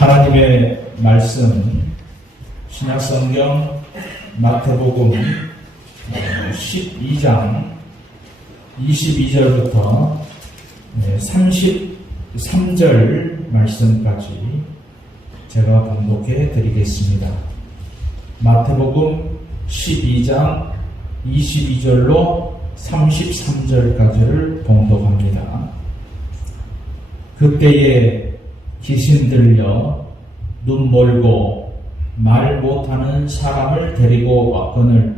하나님의 말씀 신약성경 마태복음 12장 22절부터 33절 말씀까지 제가 봉독해 드리겠습니다. 마태복음 12장 22절로 33절까지를 봉독합니다. 그때에 귀신 들려 눈 멀고 말 못하는 사람을 데리고 왔거늘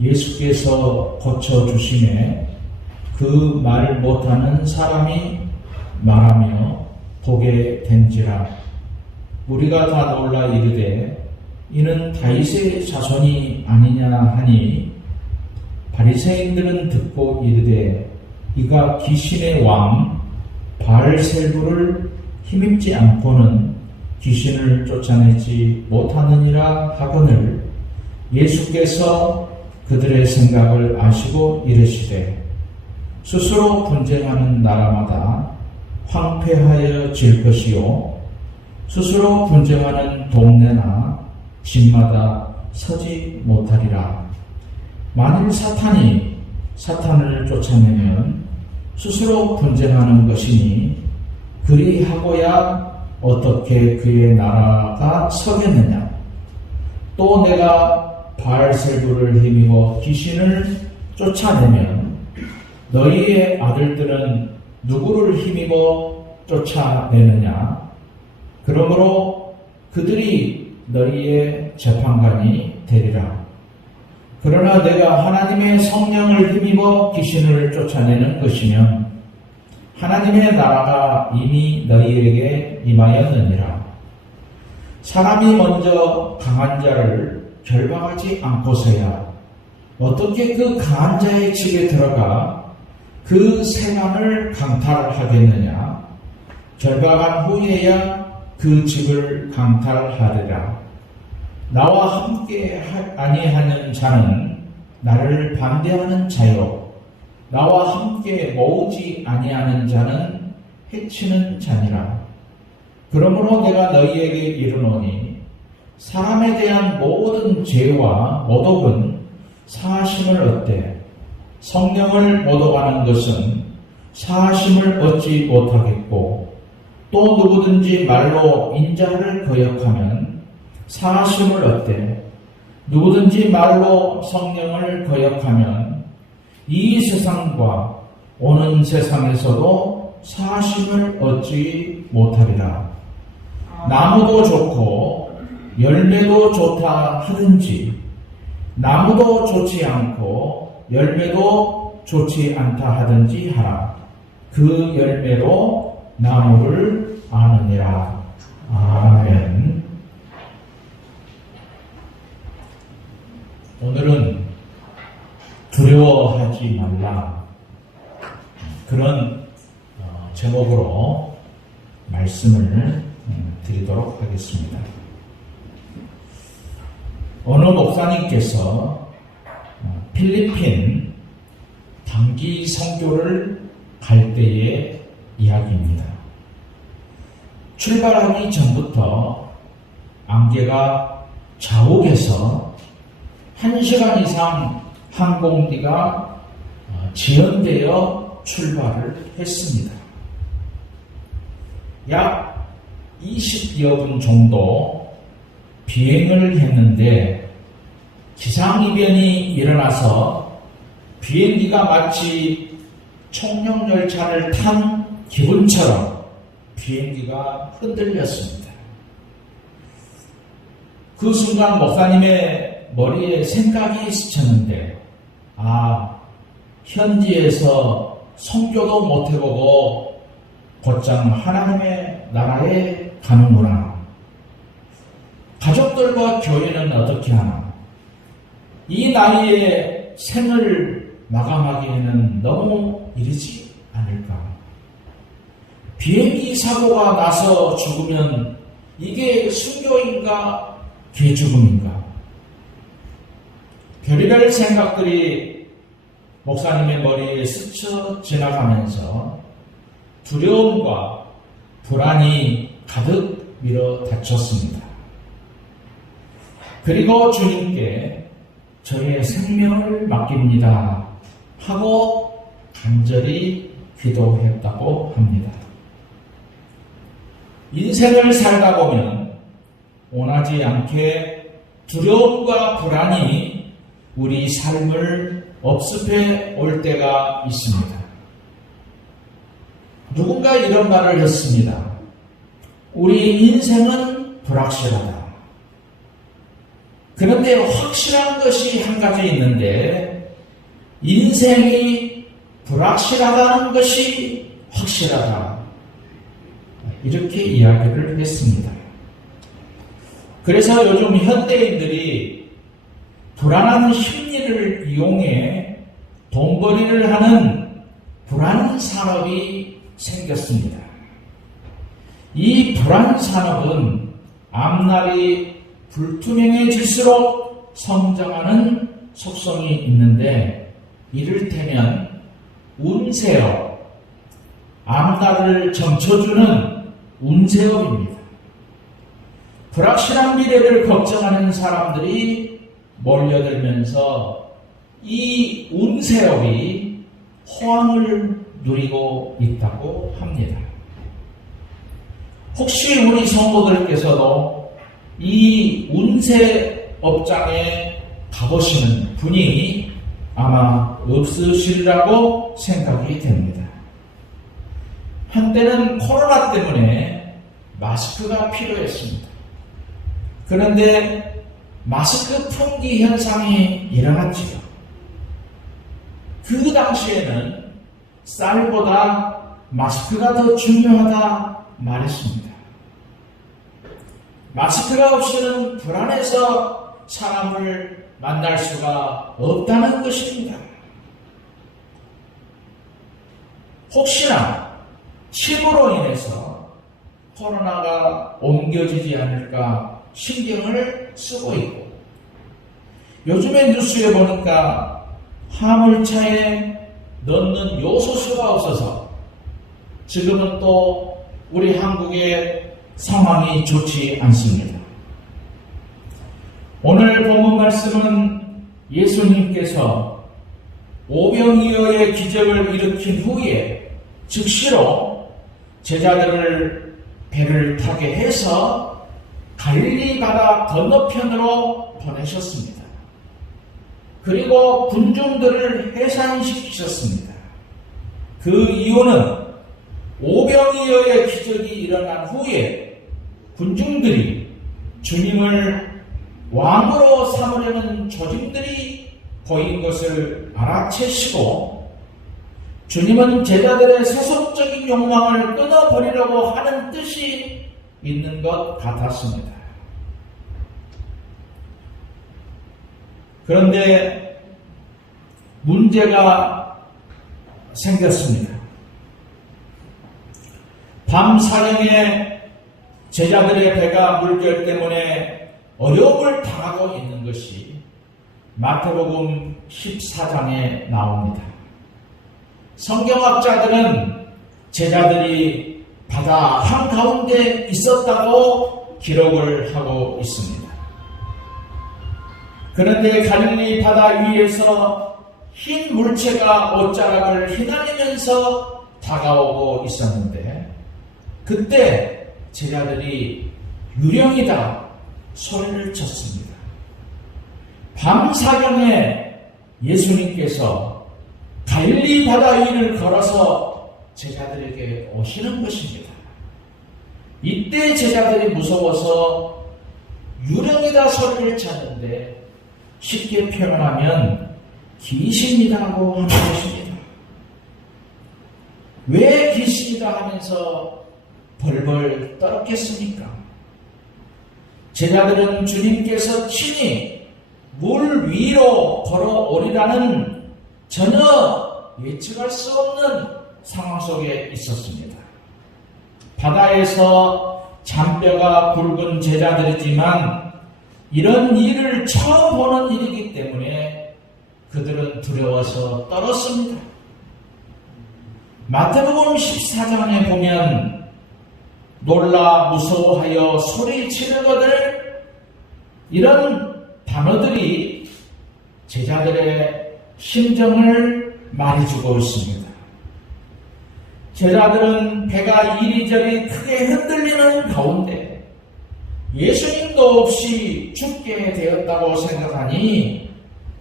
예수께서 고쳐주시매 그 말 못하는 사람이 말하며 보게 된지라. 우리가 다 놀라 이르되 이는 다윗의 자손이 아니냐 하니 바리새인들은 듣고 이르되 이가 귀신의 왕 바알세불을 힘입지 않고는 귀신을 쫓아내지 못하느니라 하거늘 예수께서 그들의 생각을 아시고 이르시되 스스로 분쟁하는 나라마다 황폐하여 질 것이요 스스로 분쟁하는 동네나 집마다 서지 못하리라. 만일 사탄이 사탄을 쫓아내면 스스로 분쟁하는 것이니 그리하고야 어떻게 그의 나라가 서겠느냐. 또 내가 바알세불을 힘입어 귀신을 쫓아내면 너희의 아들들은 누구를 힘입어 쫓아내느냐. 그러므로 그들이 너희의 재판관이 되리라. 그러나 내가 하나님의 성령을 힘입어 귀신을 쫓아내는 것이면 하나님의 나라가 이미 너희에게 임하였느니라. 사람이 먼저 강한 자를 결박하지 않고서야 어떻게 그 강한 자의 집에 들어가 그 생안을 강탈하겠느냐. 결박한 후에야 그 집을 강탈하리라. 나와 함께 아니하는 자는 나를 반대하는 자요 나와 함께 모으지 아니하는 자는 해치는 자니라. 그러므로 내가 너희에게 이르노니 사람에 대한 모든 죄와 모독은 사하심을 얻되 성령을 모독하는 것은 사하심을 얻지 못하겠고 또 누구든지 말로 인자를 거역하면 사하심을 얻되 누구든지 말로 성령을 거역하면 이 세상과 오는 세상에서도 사하심을 얻지 못하리라. 나무도 좋고 열매도 좋다 하든지 나무도 좋지 않고 열매도 좋지 않다 하든지 하라. 그 열매로 나무를 아느니라. 아멘. 오늘은 두려워하지 말라, 그런 제목으로 말씀을 드리도록 하겠습니다. 어느 목사님께서 필리핀 단기 선교를 갈 때의 이야기입니다. 출발하기 전부터 안개가 자욱해서 1시간 이상 항공기가 지연되어 출발을 했습니다. 약 20여 분 정도 비행을 했는데 기상이변이 일어나서 비행기가 마치 총력열차를 탄 기분처럼 비행기가 흔들렸습니다. 그 순간 목사님의 머리에 생각이 스쳤는데, 현지에서 선교도 못해보고 곧장 하나님의 나라에 가는구나. 가족들과 교회는 어떻게 하나. 이 나이에 생을 마감하기에는 너무 이르지 않을까. 비행기 사고가 나서 죽으면 이게 순교인가 개죽음인가. 별의별 생각들이 목사님의 머리에 스쳐 지나가면서 두려움과 불안이 가득 밀어 다쳤습니다. 그리고 주님께 저의 생명을 맡깁니다 하고 간절히 기도했다고 합니다. 인생을 살다 보면 원하지 않게 두려움과 불안이 우리 삶을 업습해 올 때가 있습니다. 누군가 이런 말을 했습니다. 우리 인생은 불확실하다. 그런데 확실한 것이 한 가지 있는데 인생이 불확실하다는 것이 확실하다. 이렇게 이야기를 했습니다. 그래서 요즘 현대인들이 불안한 심리를 이용해 돈벌이를 하는 불안 산업이 생겼습니다. 이 불안 산업은 앞날이 불투명해질수록 성장하는 속성이 있는데 이를테면 운세업, 앞날을 점쳐주는 운세업입니다. 불확실한 미래를 걱정하는 사람들이 몰려들면서 이 운세업이 호황을 누리고 있다고 합니다. 혹시 우리 성도들께서도 이 운세 업장에 가보시는 분이 아마 없으시리라고 생각이 됩니다. 한때는 코로나 때문에 마스크가 필요했습니다. 그런데 마스크 품귀 현상이 일어났지요. 그 당시에는 쌀보다 마스크가 더 중요하다 말했습니다. 마스크가 없이는 불안해서 사람을 만날 수가 없다는 것입니다. 혹시나 침으로 인해서 코로나가 옮겨지지 않을까 신경을 쓰고 있고 요즘에 뉴스에 보니까 화물차에 넣는 요소수가 없어서 지금은 또 우리 한국의 상황이 좋지 않습니다. 오늘 본문 말씀은 예수님께서 오병이어의 기적을 일으킨 후에 즉시로 제자들을 배를 타게 해서 갈릴리 바다 건너편으로 보내셨습니다. 그리고 군중들을 해산시키셨습니다. 그 이유는 오병이어의 기적이 일어난 후에 군중들이 주님을 왕으로 삼으려는 조짐들이 보인 것을 알아채시고 주님은 제자들의 세속적인 욕망을 끊어버리려고 하는 뜻이 있는 것 같았습니다. 그런데 문제가 생겼습니다. 밤 사경에 제자들의 배가 물결 때문에 어려움을 당하고 있는 것이 마태복음 14장에 나옵니다. 성경학자들은 제자들이 바다 한가운데 있었다고 기록을 하고 있습니다. 그런데 갈릴리 바다 위에서 흰 물체가 옷자락을 휘날리면서 다가오고 있었는데 그때 제자들이 유령이다 소리를 쳤습니다. 밤사경에 예수님께서 갈릴리 바다 위를 걸어서 제자들에게 오시는 것입니다. 이때 제자들이 무서워서 유령이다 소리를 쳤는데 쉽게 표현하면 귀신이라고 하는 것입니다. 왜 귀신이다 하면서 벌벌 떨었겠습니까? 제자들은 주님께서 친히 물 위로 걸어오리라는 전혀 예측할 수 없는 상황 속에 있었습니다. 바다에서 잔뼈가 굵은 제자들이지만 이런 일을 처음 보는 일이기 때문에 그들은 두려워서 떨었습니다. 마태복음 14장에 보면 놀라 무서워하여 소리치는 것들, 이런 단어들이 제자들의 심정을 말해주고 있습니다. 제자들은 배가 이리저리 크게 흔들리는 가운데 예수님도 없이 죽게 되었다고 생각하니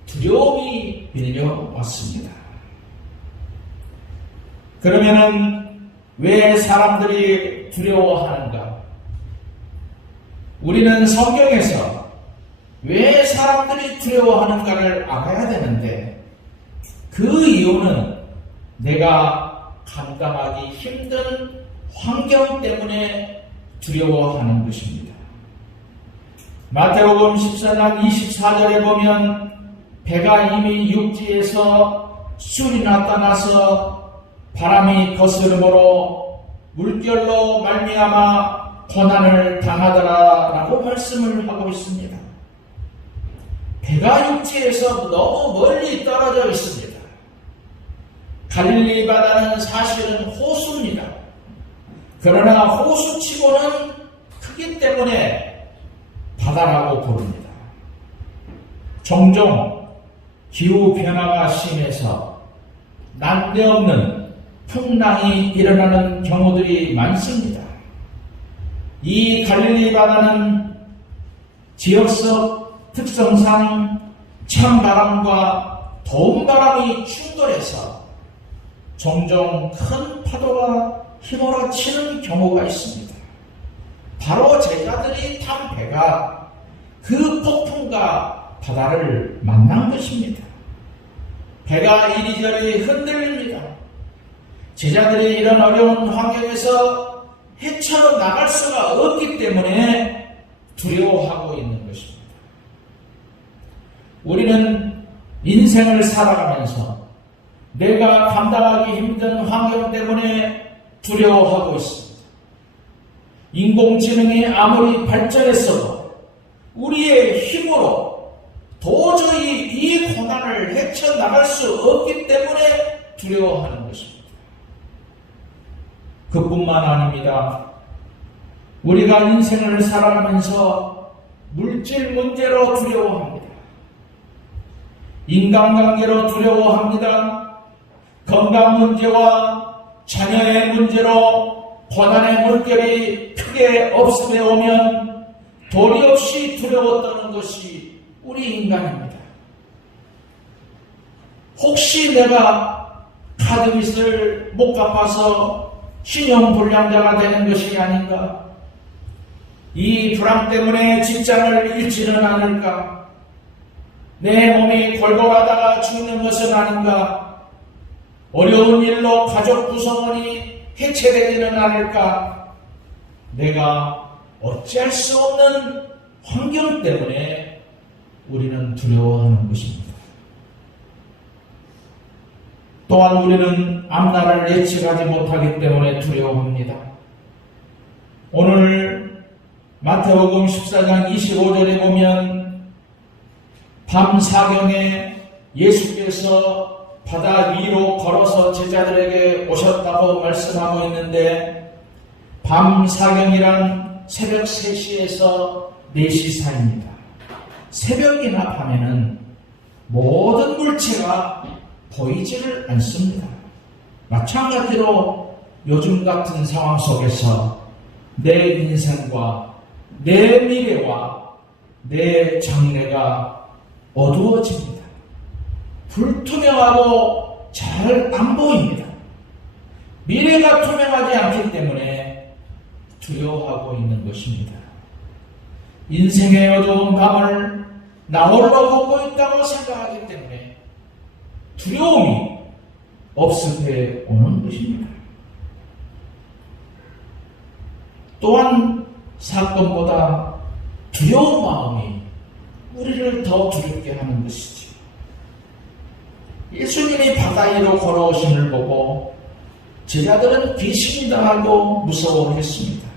두려움이 밀려왔습니다. 그러면은 왜 사람들이 두려워하는가? 우리는 성경에서 왜 사람들이 두려워하는가를 알아야 되는데, 그 이유는 내가 감당하기 힘든 환경 때문에 두려워하는 것입니다. 마태복음 14장 24절에 보면 배가 이미 육지에서 술이 나타나서 바람이 거스름으로 물결로 말미암아 고난을 당하더라라고 말씀을 하고 있습니다. 배가 육지에서 너무 멀리 떨어져 있습니다. 갈릴리 바다는 사실은 호수입니다. 그러나 호수치고는 크기 때문에 바다라고 부릅니다. 종종 기후 변화가 심해서 난데없는 풍랑이 일어나는 경우들이 많습니다. 이 갈릴리 바다는 지역적 특성상 찬바람과 더운 바람이 충돌해서 종종 큰 파도가 휘몰아치는 경우가 있습니다. 바로 제자들이 탄 배가 그 폭풍과 바다를 만난 것입니다. 배가 이리저리 흔들립니다. 제자들이 이런 어려운 환경에서 헤쳐나갈 수가 없기 때문에 두려워하고 있는 것입니다. 우리는 인생을 살아가면서 내가 감당하기 힘든 환경 때문에 두려워하고 있습니다. 인공지능이 아무리 발전했어도 우리의 힘으로 도저히 이 고난을 헤쳐나갈 수 없기 때문에 두려워하는 것입니다. 그뿐만 아닙니다. 우리가 인생을 살아가면서 물질 문제로 두려워합니다. 인간관계로 두려워합니다. 건강 문제와 자녀의 문제로 고난의 물결이 크게 업습해 오면 도리 없이 두려워 떠는 것이 우리 인간입니다. 혹시 내가 카드빚을 못 갚아서 신용불량자가 되는 것이 아닌가? 이 불황 때문에 직장을 잃지는 않을까? 내 몸이 골골하다가 죽는 것은 아닌가? 어려운 일로 가족 구성원이 해체되지는 않을까? 내가 어찌할 수 없는 환경 때문에 우리는 두려워하는 것입니다. 또한 우리는 앞날을 예측하지 못하기 때문에 두려워합니다. 오늘 마태복음 14장 25절에 보면 밤 사경에 예수께서 바다 위로 걸어서 제자들에게 오셨다고 말씀하고 있는데, 밤 사경이란 새벽 3시에서 4시 사이입니다. 새벽이나 밤에는 모든 물체가 보이지를 않습니다. 마찬가지로 요즘 같은 상황 속에서 내 인생과 내 미래와 내 장래가 어두워집니다. 불투명하고 잘 안 보입니다. 미래가 투명하지 않기 때문에 두려워하고 있는 것입니다. 인생의 어두운 밤을 나 홀로 걷고 있다고 생각하기 때문에 두려움이 업습해 오는 것입니다. 또한 사건보다 두려운 마음이 우리를 더 두렵게 하는 것이지. 예수님이 바다 위로 걸어오심을 보고 제자들은 귀신이다 하고 무서워했습니다.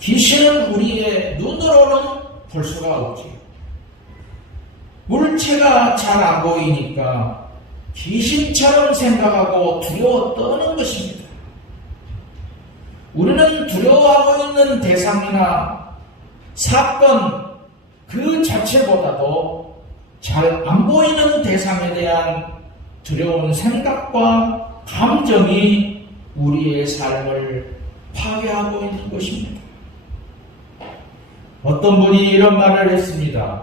귀신은 우리의 눈으로는 볼 수가 없지. 물체가 잘 안 보이니까 귀신처럼 생각하고 두려워 떠는 것입니다. 우리는 두려워하고 있는 대상이나 사건 그 자체보다도 잘 안 보이는 대상에 대한 두려운 생각과 감정이 우리의 삶을 파괴하고 있는 것입니다. 어떤 분이 이런 말을 했습니다.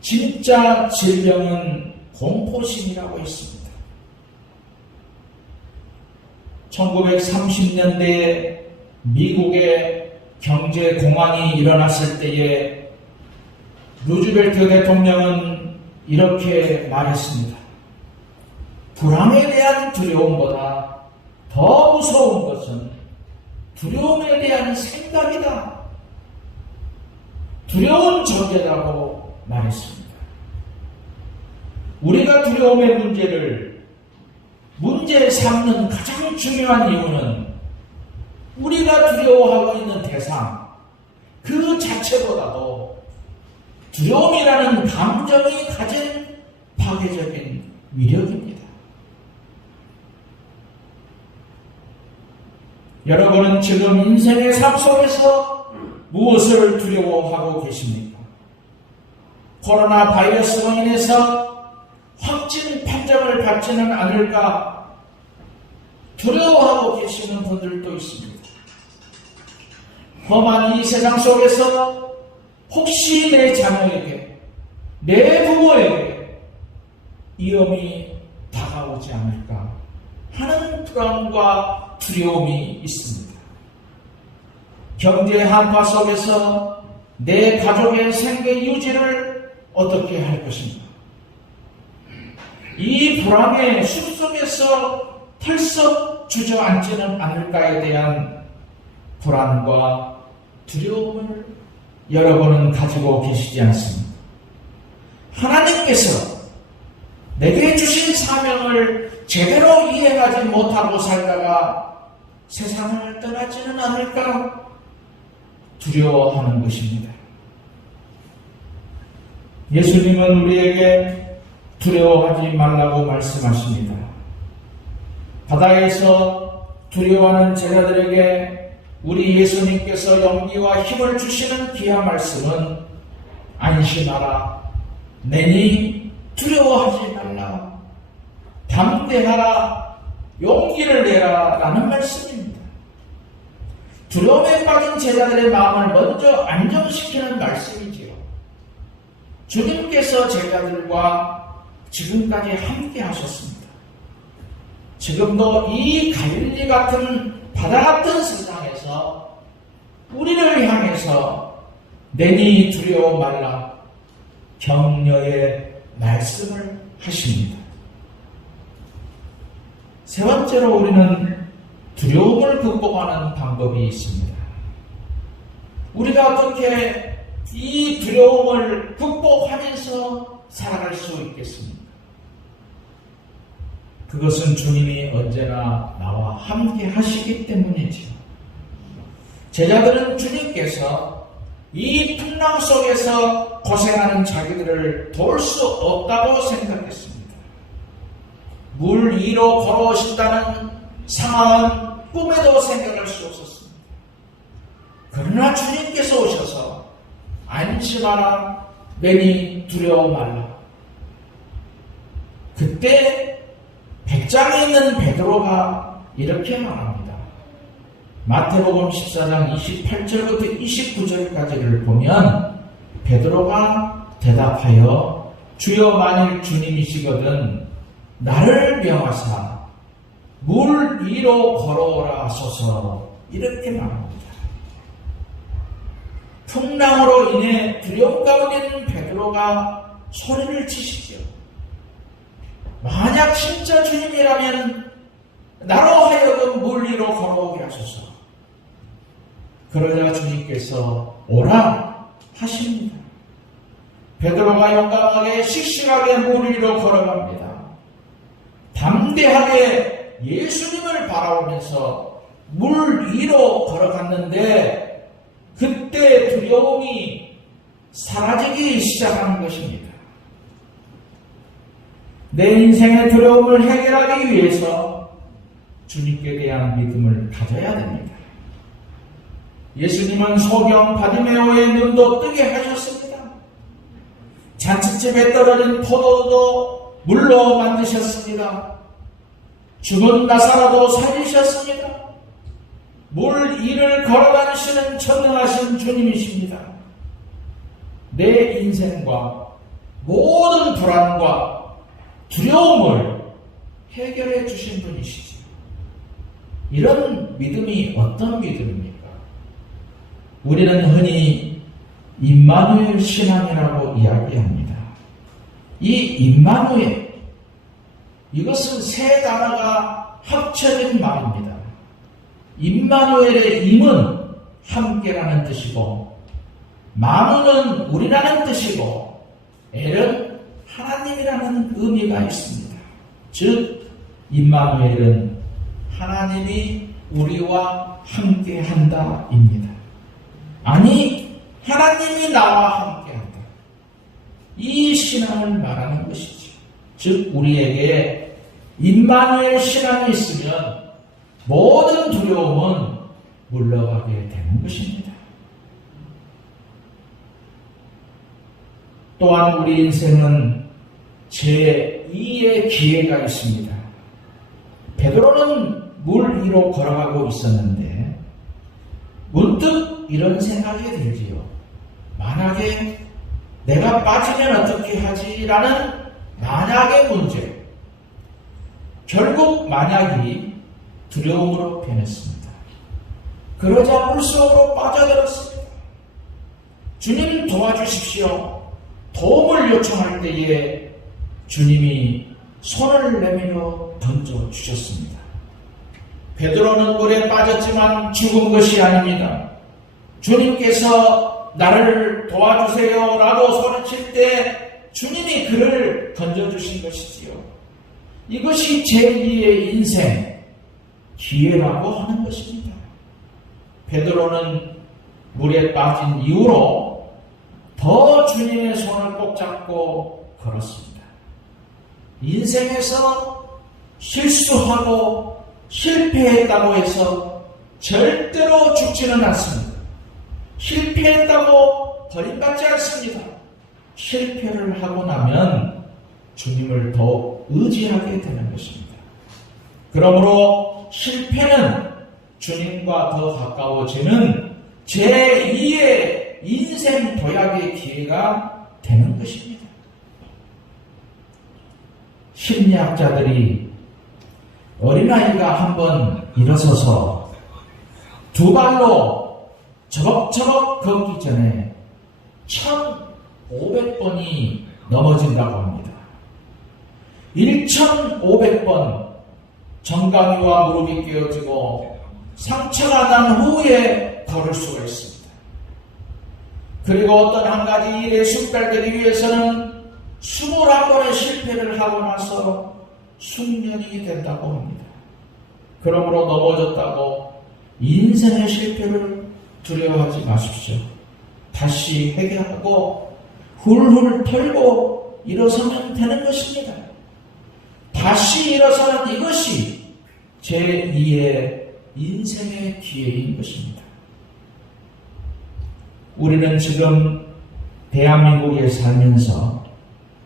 진짜 질병은 공포심이라고 했습니다. 1930년대에 미국의 경제 공황이 일어났을 때에 루즈벨트 대통령은 이렇게 말했습니다. 불황에 대한 두려움보다 더 무서운 것은 두려움에 대한 생각이다. 두려운 전제라고 말했습니다. 우리가 두려움의 문제 삼는 가장 중요한 이유는 우리가 두려워하고 있는 대상 그 자체보다도 두려움이라는 감정이 가진 파괴적인 위력입니다. 여러분은 지금 인생의 삶 속에서 무엇을 두려워하고 계십니까? 코로나 바이러스로 인해서 확진 판정을 받지는 않을까 두려워하고 계시는 분들도 있습니다. 험한 이 세상 속에서 혹시 내 자녀에게, 내 부모에게 위험이 다가오지 않을까 하는 불안과 두려움이 있습니다. 경제 한파 속에서 내 가족의 생계 유지를 어떻게 할 것인가? 이 불안의 숲속에서 털썩 주저앉지는 않을까에 대한 불안과 두려움을 여러분은 가지고 계시지 않습니까? 하나님께서 내게 주신 사명을 제대로 이해하지 못하고 살다가 세상을 떠나지는 않을까 두려워하는 것입니다. 예수님은 우리에게 두려워하지 말라고 말씀하십니다. 바다에서 두려워하는 제자들에게 우리 예수님께서 용기와 힘을 주시는 귀한 말씀은 안심하라, 내니 두려워하지 말라, 담대하라, 용기를 내라 라는 말씀입니다. 두려움에 빠진 제자들의 마음을 먼저 안정시키는 말씀이지요. 주님께서 제자들과 지금까지 함께 하셨습니다. 지금도 이 갈릴리 같은 바다 같은 세상에서 우리를 향해서 내니 두려워 말라 격려의 말씀을 하십니다. 세 번째로 우리는 두려움을 극복하는 방법이 있습니다. 우리가 어떻게 이 두려움을 극복하면서 살아갈 수 있겠습니까? 그것은 주님이 언제나 나와 함께 하시기 때문이지요. 제자들은 주님께서 이 풍랑 속에서 고생하는 자기들을 도울 수 없다고 생각했습니다. 물 위로 걸어오신다는 상황은 꿈에도 생각할 수 없었습니다. 그러나 주님께서 오셔서 안심하라, 내니 두려워 말라. 그때 백장에 있는 베드로가 이렇게 말합니다. 마태복음 14장 28절부터 29절까지를 보면 베드로가 대답하여 주여 만일 주님이시거든 나를 명하사 물 위로 걸어오라 하소서 이렇게 말합니다. 풍랑으로 인해 두려움 가운데 있는 베드로가 소리를 치시죠. 만약 진짜 주님이라면 나로 하여금 물 위로 걸어오게 하소서. 그러자 주님께서 오라 하십니다. 베드로가 용감하게 씩씩하게 물 위로 걸어갑니다. 담대하게 예수님을 바라보면서 물 위로 걸어갔는데 그때 두려움이 사라지기 시작하는 것입니다. 내 인생의 두려움을 해결하기 위해서 주님께 대한 믿음을 가져야 됩니다. 예수님은 소경 바디메오의 눈도 뜨게 하셨습니다. 잔치집에 떨어진 포도도 물로 만드셨습니다. 죽은 나사로도 살리셨습니다. 물 위를 걸어다니시는 전능하신 주님이십니다. 내 인생과 모든 불안과 두려움을 해결해 주신 분이시죠. 이런 믿음이 어떤 믿음입니까? 우리는 흔히 임마누엘 신앙이라고 이야기합니다. 이 임마누엘, 이것은 세 단어가 합쳐진 말입니다. 임마누엘의 임은 함께라는 뜻이고, 마누는 우리라는 뜻이고, 엘은 하나님이라는 의미가 있습니다. 즉 임마누엘은 하나님이 우리와 함께한다입니다. 아니, 하나님이 나와 함께한다. 이 신앙을 말하는 것이죠. 즉 우리에게 임마누엘 신앙이 있으면 모든 두려움은 물러가게 되는 것입니다. 또한 우리 인생은 제2의 기회가 있습니다. 베드로는 물 위로 걸어가고 있었는데 문득 이런 생각이 들지요. 만약에 내가 빠지면 어떻게 하지? 라는 만약의 문제. 결국 만약이 두려움으로 변했습니다. 그러자 물속으로 빠져들었습니다. 주님 도와주십시오. 도움을 요청할 때에 주님이 손을 내밀어 던져주셨습니다. 베드로는 물에 빠졌지만 죽은 것이 아닙니다. 주님께서 나를 도와주세요 라고 소리칠 때 주님이 그를 던져주신 것이지요. 이것이 제2의 인생, 기회라고 하는 것입니다. 베드로는 물에 빠진 이후로 더 주님의 손을 꼭 잡고 걸었습니다. 인생에서 실수하고 실패했다고 해서 절대로 죽지는 않습니다. 실패했다고 버림받지 않습니다. 실패를 하고 나면 주님을 더 의지하게 되는 것입니다. 그러므로 실패는 주님과 더 가까워지는 제2의 인생 도약의 기회가 되는 것입니다. 심리학자들이 어린아이가 한번 일어서서 두 발로 저벅저벅 걷기 전에 1500번이 넘어진다고 합니다. 1500번 정강이와 무릎이 깨어지고 상처가 난 후에 걸을 수가 있습니다. 그리고 어떤 한 가지 일에 숙달되기 위해서는 21번의 실패를 하고 나서 숙련이 된다고 합니다. 그러므로 넘어졌다고 인생의 실패를 두려워하지 마십시오. 다시 회개하고 훌훌 털고 일어서면 되는 것입니다. 다시 일어서는 이것이 제2의 인생의 기회인 것입니다. 우리는 지금 대한민국에 살면서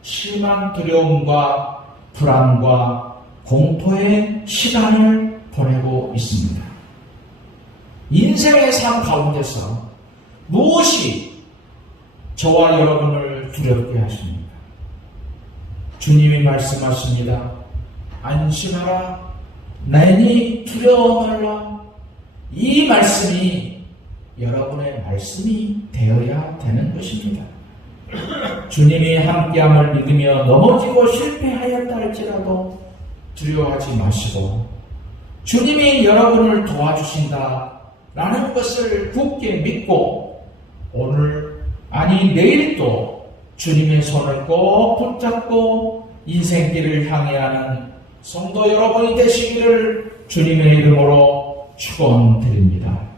심한 두려움과 불안과 공포의 시간을 보내고 있습니다. 인생의 삶 가운데서 무엇이 저와 여러분을 두렵게 하십니까? 주님이 말씀하십니다. 안심하라, 내니 두려워 말라. 이 말씀이 여러분의 말씀이 되어야 되는 것입니다. 주님이 함께함을 믿으며 넘어지고 실패하였다 할지라도 두려워하지 마시고 주님이 여러분을 도와주신다 라는 것을 굳게 믿고 오늘 아니 내일도 주님의 손을 꼭 붙잡고 인생길을 향해 하는 성도 여러분이 되시기를 주님의 이름으로 축원드립니다.